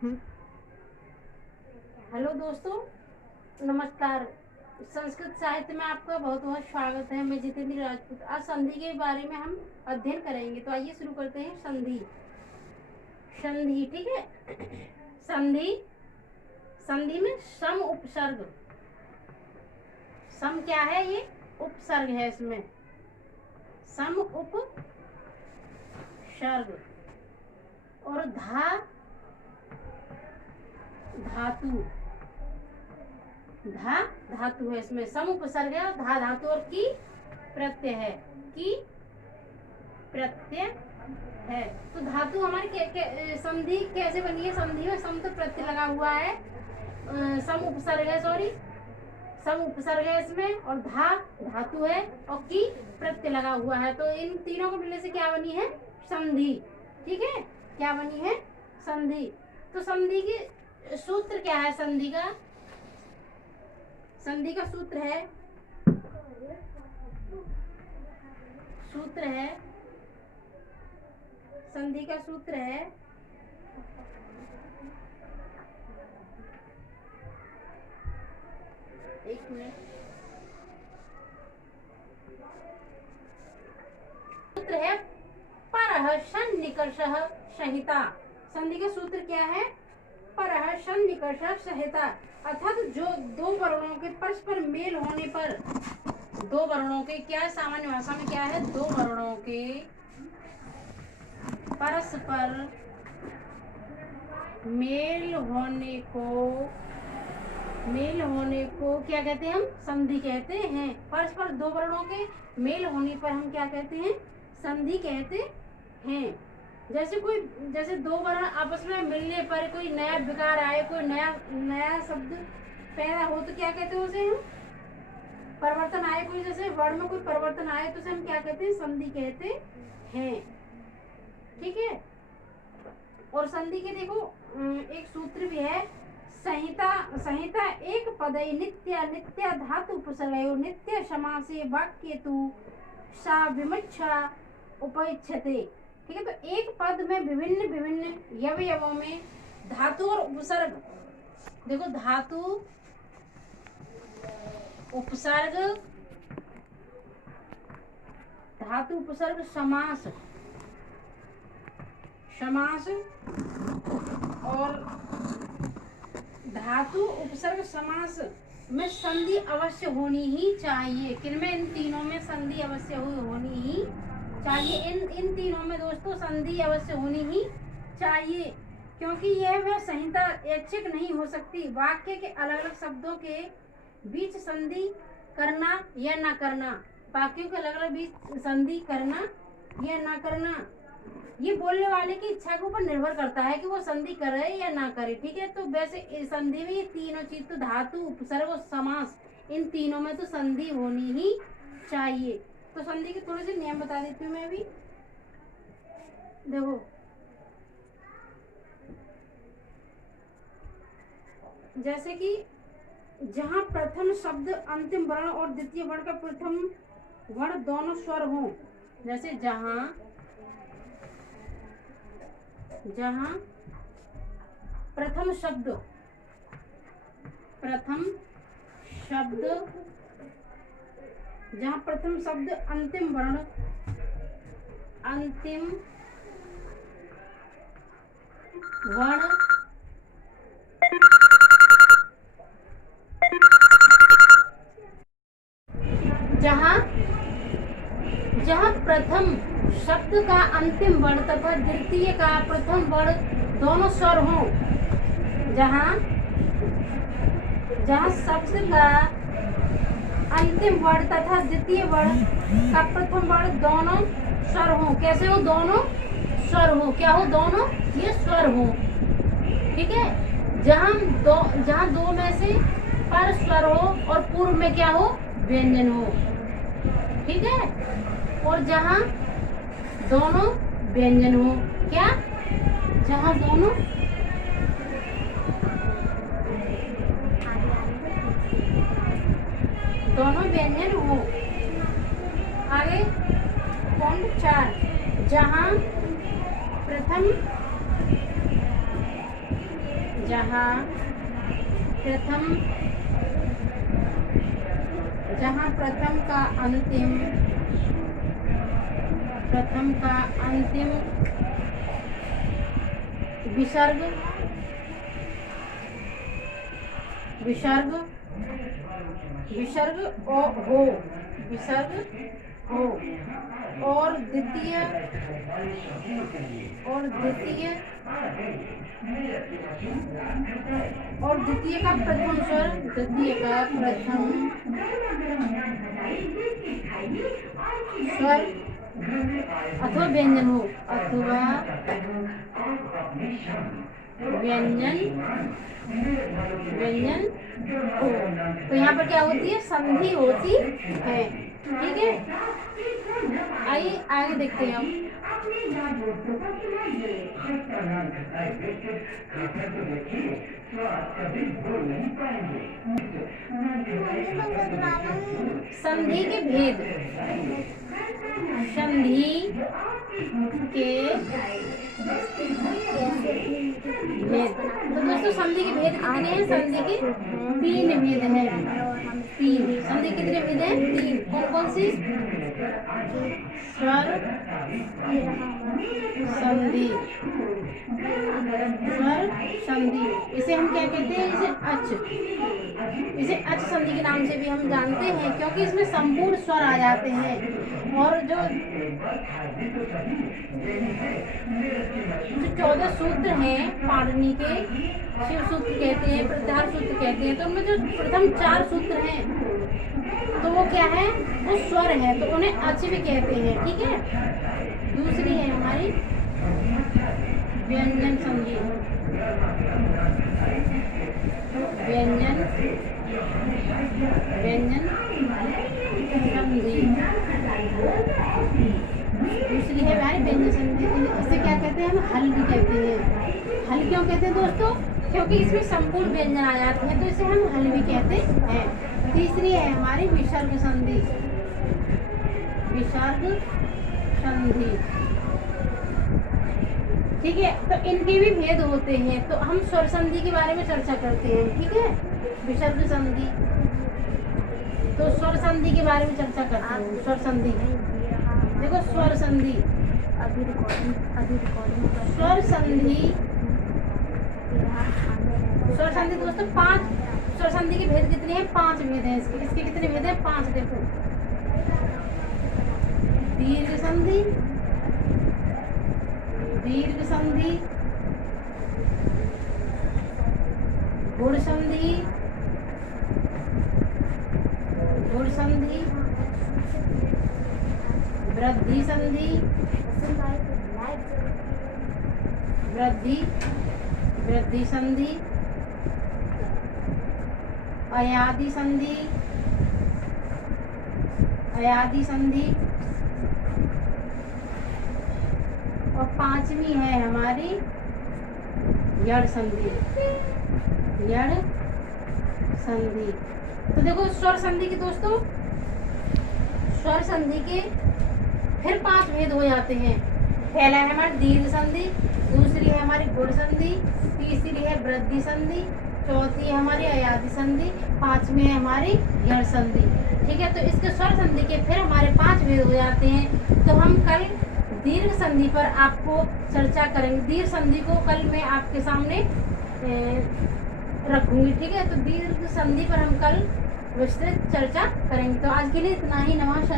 Hello दोस्तों, नमस्कार। संस्कृत साहित्य में आपका बहुत बहुत स्वागत है। मैं जितेंद्र राजपूत। आज संधि के बारे में हम अध्ययन करेंगे, तो आइए शुरू करते हैं। संधि। संधि, ठीक है। संधि, संधि में सम उपसर्ग। सम क्या है? ये उपसर्ग है। इसमें सम उपसर्ग और धातु। धातु है। इसमें सम उपसर्ग है और धातु और की प्रत्यय है। की प्रत्यय है। तो धातु हमारी संधि कैसे बनी है? संधि में सम तो प्रत्यय लगा हुआ है, सम उपसर्ग है, सम उपसर्ग है इसमें, और धातु है और की प्रत्यय लगा हुआ है। तो इन तीनों को मिलने से क्या बनी है? संधि। ठीक है, क्या बनी है? संधि। तो संधि की सूत्र क्या है? संधि का सूत्र है, संधि का सूत्र है एक मिनट। सूत्र है परः सन्निकर्षः संहिता। संधि का सूत्र क्या है? परः सन्निकर्षः संहिता। अर्थात जो दो वर्णों के परस्पर मेल होने पर, दो वर्णों के क्या सामान्य भाषा में क्या है? दो वर्णों के परस्पर मेल होने को क्या कहते हैं? हम संधि कहते हैं। परस्पर दो वर्णों के मेल होने पर हम क्या कहते हैं? संधि कहते हैं। जैसे दो वर्ण आपस में मिलने पर कोई नया विकार आए, कोई नया शब्द पैदा हो, तो क्या कहते हैं उसे हम? परिवर्तन आए, कोई जैसे वर्ण में कोई परिवर्तन आए तो उसे हम क्या कहते हैं? संधि कहते हैं। ठीक है। और संधि के देखो एक सूत्र भी है, संहिता एक पदई नित्य धातु उपसर्गयो नित्य समासे वाक्य तु सा विमच्छा उपैच्छते। ठीक है। तो एक पद में विभिन्न यवयवों में धातु और उपसर्ग, देखो धातु उपसर्ग समास और धातु उपसर्ग समास में संधि अवश्य होनी ही चाहिए। किनमें? इन तीनों में संधि अवश्य होनी ही चाहिए। इन तीनों में दोस्तों संधि अवश्य होनी ही चाहिए, क्योंकि यह संहिता ऐच्छिक नहीं हो सकती। वाक्य के अलग अलग शब्दों के बीच संधि करना या ना करना, वाक्यों के अलग अलग बीच संधि करना या ना करना, ये बोलने वाले की इच्छा के ऊपर निर्भर करता है कि वो संधि करे या ना करे। ठीक है। तो वैसे संधि में ये तीनों चीज, तो धातु उपसर्ग और समास, इन तीनों में तो संधि होनी ही चाहिए। तो संधि के थोड़े से नियम बता देती हूँ मैं अभी। देखो, जैसे कि जहाँ प्रथम शब्द अंतिम वर्ण और द्वितीय वर्ण का प्रथम वर्ण दोनों स्वर हो, जैसे जहाँ प्रथम शब्द जहाँ प्रथम शब्द अंतिम वर्ण जहाँ प्रथम शब्द का अंतिम वर्ण तथा द्वितीय का प्रथम वर्ण दोनों स्वर हों, जहाँ शब्द का अंतिम वर्ण तथा द्वितीय वर्ण का प्रथम वर्ण दोनों स्वर हो। कैसे हो? दोनों स्वर हो। क्या हो? दोनों ये स्वर हो। ठीक है। जहाँ दो में से पर स्वर हो और पूर्व में क्या हो? व्यंजन हो। ठीक है। और जहाँ दोनों व्यंजन हो, क्या? जहाँ दोनों व्यंजन हो। आगे पॉइंट 4, जहाँ प्रथम जहाँ प्रथम का अंतिम विसर्ग हो और द्वितीय का प्रथम स्वर अथवा व्यंजन हो तो यहाँ पर क्या होती है, संधि होती है। ठीक है, आइए आगे देखते हैं हम। संधि के भेद, तो दोस्तों संधि के भेद कितने हैं? संधि के 3 भेद हैं। 3 संधि कितने भेद हैं? 3। कौन कौन सी? स्वर संधि, इसे हम क्या कहते हैं? इसे अच संधि के नाम से भी हम जानते हैं, क्योंकि इसमें संपूर्ण स्वर आ जाते हैं। और जो 14 सूत्र हैं पाणिनि के, शिव सूत्र कहते हैं, प्रत्याहार सूत्र कहते हैं, तो उनमें जो प्रथम 4 सूत्र हैं तो वो क्या है? वो स्वर है, तो उन्हें अच भी कहते हैं। ठीक है, दूसरी है हमारी व्यंजन संधि। व्यंजन संधि दूसरी है हमारी व्यंजन संधि। इसे क्या कहते हैं? हम हल भी कहते हैं। हल क्यों कहते हैं दोस्तों? क्योंकि इसमें संपूर्ण व्यंजन आ जाते हैं, तो इसे हम हल भी कहते हैं। तीसरी है हमारी विसर्ग संधि। ठीक है, तो इनके भी भेद होते हैं, तो हम स्वर संधि के बारे में चर्चा करते हैं। ठीक है, विसर्ग संधि, तो स्वर संधि के बारे में चर्चा करते हैं। स्वर संधि देखो, स्वर संधि दोस्तों 5 स्वर संधि के भेद कितने हैं? 5 भेद हैं इसके कितने भेद हैं? 5। देखो, दीर्घ संधि, गुण संधि, वृद्धि संधि, अयादि संधि, और 5वीं है हमारी यड़ संधि। तो देखो, स्वर संधि के दोस्तों, स्वर संधि के फिर 5 भेद हो जाते हैं। पहला है हमारी दीर्घ संधि, दूसरी है हमारी गुण संधि, तीसरी है वृद्धि संधि, चौथी है हमारी अयादि संधि, 5वीं है हमारी यड़ संधि। ठीक है, तो इसके स्वर संधि के फिर हमारे 5 भेद हो जाते हैं। तो हम कल दीर्घ संधि पर आपको चर्चा करेंगे। दीर्घ संधि को कल मैं आपके सामने रखूंगी। ठीक है, तो दीर्घ संधि पर हम कल विस्तृत चर्चा करेंगे। तो आज के लिए इतना ही। नमस्कार।